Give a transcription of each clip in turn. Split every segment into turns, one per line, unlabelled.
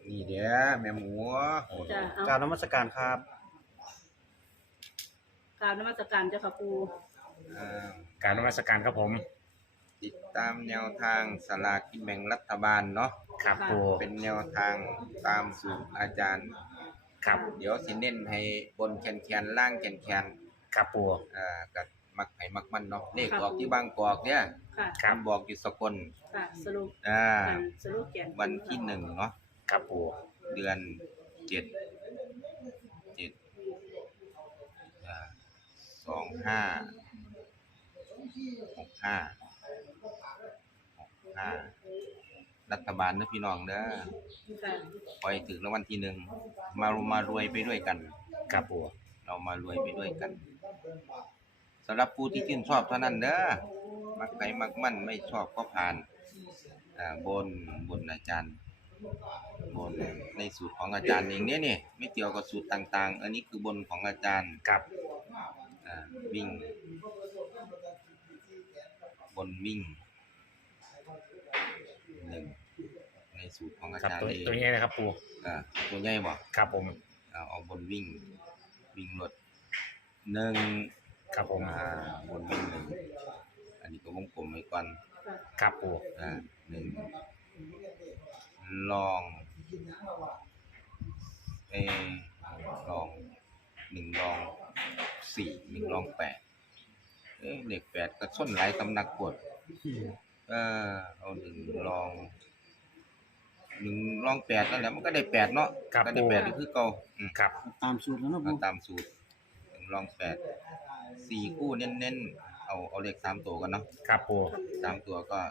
นี่เด้อแม่หมู
จ้ะ
กรารนมัสการครับ
กราบนมัสการเจ้าค่ะปู
อ่า
การนมัสการครับผม
ติดตามแนวทางสลากกินแบ่งรัฐบาลเนาะ
ครับปู
เป็นแนวทางตามสูตรอาจารย์
ครับ
เดี๋ยวสิเน้นให้บนแคนล่างแคน
ครับปู
ก็มักให้มักมันเนาะเลขออกที่บางกอกเนี่ย
ค่ะ
ครับ
มันบอกอยู่สกล
ค่ะสรุป สรุปแกน
วันที่1เนาะ
ครับปู
เดือน72565รัฐบาลนะพี่น้องเด้อ
ค่ะ
ปล่อยถึงรางวัลที่1มารวยไปด้วยกัน
ครับปู
เรามารวยไปด้วยกันสำหรับผู้ที่ชื่นชอบเท่านั้นเด้อมักใครมักมั่นไม่ชอบก็ผ่านบนอาจารย์บนในสูตรของอาจารย์เองเนี่ยไม่เกี่ยวกับสูตรต่างๆอันนี้คือบนของอาจารย์
ครับ
วิ่งบนวิ่ง1ในสูตรของอา
ครับ
จารย์
ตัว
เอง
ตัวนี้นะครับปู
ตัวใหญ่บ่
ครับผม
เอาบนวิ่งรถ1
ครับผม
บนวิ่ง1อันนี้ก็วงกลมไว้ก่อน
ครับปู
ลองลอง1ลอง4 1ลอง8เลข8ก็ส้นหลายตำหนักกดเอา1ลอง8นั่นแหละมันก็ได้8เนาะก็ได้8คือเก่า
ครับ
ตามสูตรแล้วนะปู่
ตามสูตร1ลอง8 4คู่เน้นๆเอาเลข3ตัวกันเนาะ
ครับปู
3ตัวก็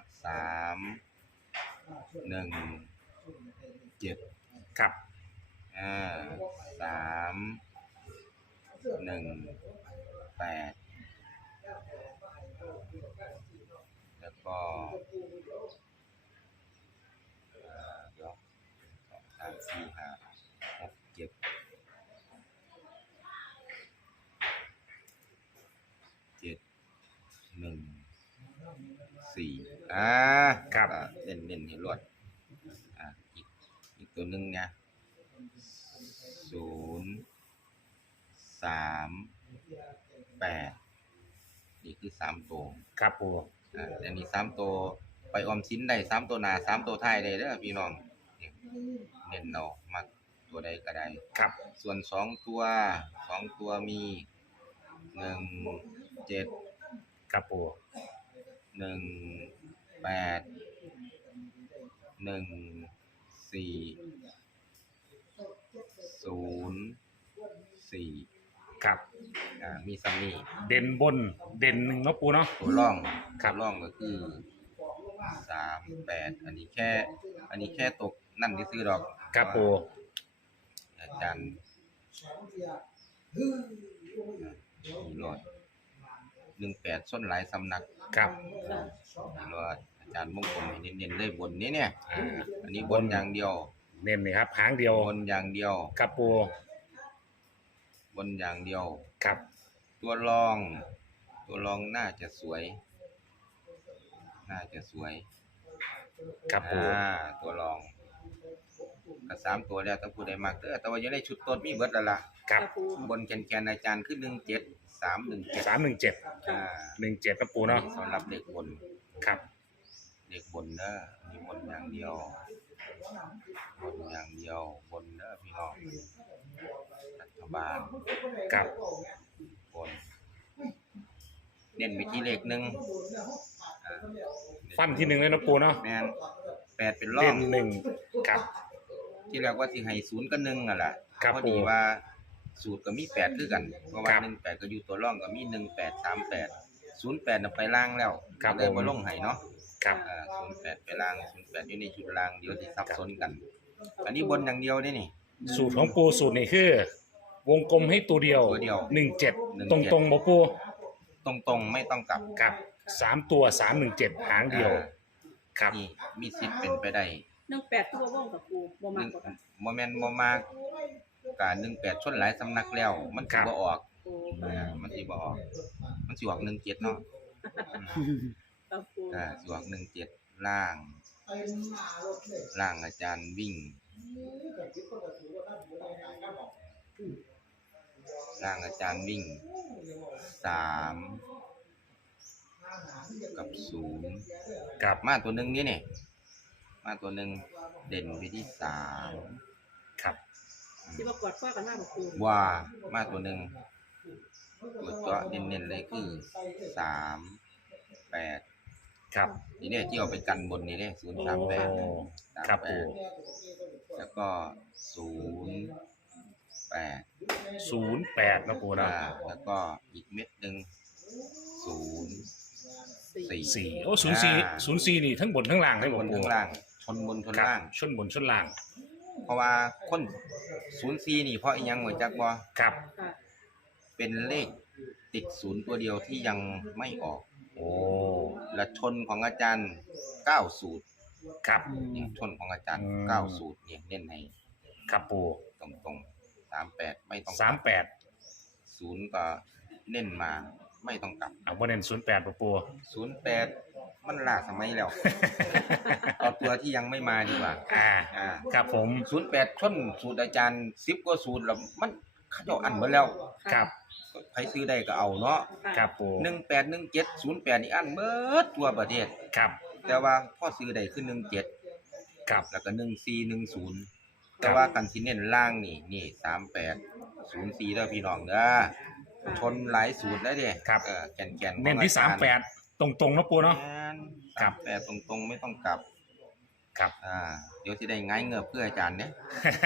3 1 7
ครับ
3 1 8แล้วก็เดี๋ยว2 3 4 5 6 7 1 4
ครับ
เน้นให้รวดอีกตัวหนึ่งเนี่ย0 3 8นี่คือ3ตัว
ครับปู
อันนี้3ตัวไปออมสินได้3ตัวหน้า3ตัวท้ายได้เด้อพี่น้องเน้นเอามักตัวใดก็ได้
ครับ
ส่วน2ตัวมี1 7
ครับปู
1 8 1 4 0 4
ครับ
มีซัมนี่
เด่นบนเด่น1เนาะปูเนาะ
ตัวร่อง
ครับ
ตัวร่องก็คือ3 8อันนี้แค่ตกนั่นที่ซื้อดอก
ครับปู
อาจารย์มีรอด18ส้นหลายสำนัก
ครับ
รอดอาจารย์มงคลให้เน้นๆเลยบนนี้เนี่ย อันนี้บนอย่างเดียว
เน้นเลยครับหางเดียว
บนอย่างเดียว
ครับปู
บนอย่างเดียว
ครับ
ตัวรองน่าจะสวย
ครับปู
ตัวรองก็3ตัวแล้วต้องพูดได้มากเด้อแต่ว่าอยู่ในชุดต้นมีเบิดแล้วล่ะ
ครับ
ค่ะปู
บนแกนๆอาจารย์คือ17 317
317 17ครับปูเนาะ
สำหรับเลขบน
ครับ
เลขบนเด้อมีบนอย่างเดียวบนเด้อพี่น้องรัฐบาล
ครับ
บนเน้นไปที่เลข1
ฟันที่1เลยเนาะปูเนาะ
แม่น8เป็นร่อ
เด่
ง
น1ครับ
ที่แรกว่าสิให้0กับ1นั่นแหละ
ครับ
พอดี
ผม
ว่าสูตรก็มี8คือกันเพราะว่า
ครับ
18ก็อยู่ตัวร่องก็มี18 38 08น่ะไปล่างแล้ว
ครับ
เลย
ผม
บ่ลงให้เนาะ
ครับ
08ไปล่าง08อยู่ในชุดล่างเดี๋ยวสิซับซ้อนกัน อันนี้บนอย่างเดียวเด้นี่
สูตรของปูสูตรนี่คือ วงกลมให้ตัวเดียว
ตัวเดียว
17 ตรงๆบ่ปู
ตรงๆไม่ต้องกลับ
ครับ3ตัว317หางเดียว ครับ
นี่มีสิทธิ์เป็นไปได้
18ตัวว่องกับปูบ่มากกว่า
บ่แม่นบ่มากกะ18ชนหลายสำนักแล้ว มันสิบ่ออก
ปู
มันสิบ่ออกมันสิออก17เนาะ
กับปู
สิออก17ล่างอาจารย์วิ่งล่างอาจารย์วิ่ง3กับ0
ครับ
มาตัวหนึ่งนี่เนี่ยมาตัวหนึ่งเด่นไปที่3
ครับ
ที่ว่ากอดข้อกันมากกับครู
ว่ามาตัวหนึ่งตัวเจาะเน้นๆเลยคือ3 8
ครับ
นี่เนี่ยที่เอาไปกันบนนี่เนี่ย
โอ้
038
ครับปู
38แล้วก็08
08นะปูนะ
แล้วก็อีกเม็ดหนึ่ง04
4โอ้04นี่ทั้งบนทั้งล่างได้บ่
บน
ปู
ข้างล่าง ชนบนชน
ครับ
ล่าง
ชนบนชนล่าง
เพราะว่าคน04นี่เพราะอีหยังเหมือนจักบ่
ครับ
ค่ะ
เป็นเลขติด0ตัวเดียวที่ยังไม่ออก
โอ้
และชนของอาจารย์90
ครับ
เนี่ยชนของอาจารย์
อืม
90เนี่ยเน้นให้
ครับปู
ตรงๆ38ไม่ต้องกลับ
38
0ก็เน้นมาไม่ต้องกลับ
เอาบ่เน้น08บ่ปู
08มันล้าสมัยแล้ว เอาตัวที่ยังไม่มาดีกว่า
อ่าครับผม
08ชนสูตรอาจารย์10กว่าสูตรแล้วมันเขาเจ้าอันหมดแล้ว
ครับ
ใครซื้อได้ก็เอาเนาะ
ครับปู
18 17 08นี่อันเบิดทั่วประเทศ
ครับ
แต่ว่าพ่อซื้อได้คือ17
ครับ
แล้วก็1410แต่ว่ากันสิเน้นล่างนี่38 04แล้วพี่น้องเด้อชนหลายสูตรแล้วเด้แก่นๆ
เน้นที่38ตรงๆนะปูเนาะ ครับ
38ตรงๆไม่ต้องกลับ
ครับ
เดี๋ยวสิได้ง่ายเงือบเพื่ออาจารย์เนี่ย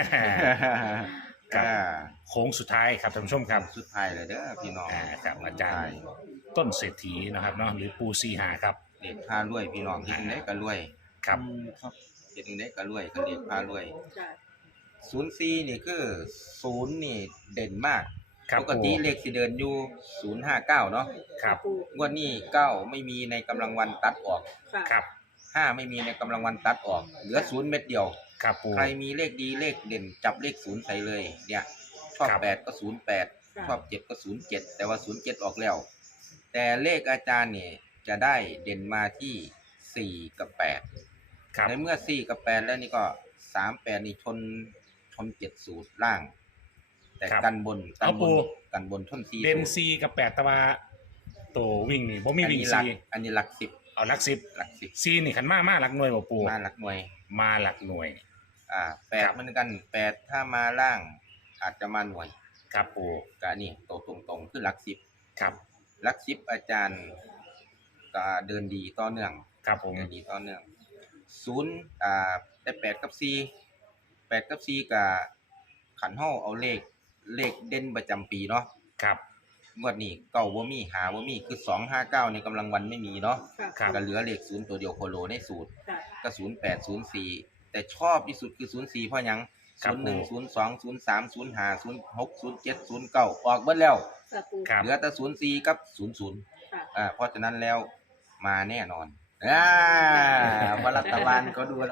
ครับ โค้งสุดท้ายครับท่านผู้ชมครับ
สุดท้ายเลยเด้อพี่น้อง
ครับอาจารย์ต้นเศรษฐีนะครับเนาะหรือปูซีหาครับ
เด็กพารวยพี่น้องเฮ็ดจังได๋ก็รวย
ครับ
เฮ็ดจังได๋ก็รวยกันเด็กพารวย
จ้ะ
04นี่คือ0นี่เด่นมาก
ครับ
ปกติเลขสิเดินอยู่059เนาะ
ครับ
ครู
งวดนี้9ไม่มีในกำลังวันตัดออก
ค่ะ
ครับ
5ไม่มีในกำลังวันตัดออก เหลือ0เม็ดเดียว
ครับปู
ใครมีเลขดีเลขเด่นจับเลข0ใส่เลยเนี่ยชอบ
ครับ
8ก็08ชอบ7ก็07แต่ว่า07ออกแล้ว แต่เลขอาจารย์เนี่ยจะได้เด่นมาที่4กับ8
ครับ
ในเมื่อ4กับ8แล้วนี่ก็38นี่ชน7สูตรล่าง แต่
ครับ
กันบน
เอาปู
กันบนชน4
เด่น
สูตร
ซีกับ8แต่ว่าตัววิ่งนี่บ่มี
อัน
วิ่ง
นี้หลั
ซี
กอันนี้หลัก10
เอาหลัก10
หลัก
ซีนี่ขันมาหลักหน่วยบ่ปู
10มาหลักหน่วย
มาหลักหน่วย
แปดเหมือนกัน8ถ้ามาล่างอาจจะมาหน่วย
ครับปู
ก็นี่ตัวตรงๆคือหลัก10
ครับ
หลัก10อาจารย์ก็เดินดีต่อเนื่อง
ครับผม
เดินดีต่อเนื่องได้8กับ4 8กับ4ก็ขันเฮาเอาเลขเด่นประจำปีเนาะ
ครับ
งวดนี้เก้าบ่มีหาบ่มีคือ259ในกำลังวันไม่มีเนาะ
ค่ะ
ครับ
ก็เหลือเลข0ตัวเดียวโคโลในสูตร
ค่ะ
ก็08 04แต่ชอบที่สุดคือ04เพราะหยัง
ครับ
01 02 03 05 06 07 09ออกเบิดแล้ว
ค่ะครู
ครับ
เหลือแต่04กับ00
ค่ะ
เพราะฉะนั้นแล้วมาแน่นอนพอรัฐบาลก็ดู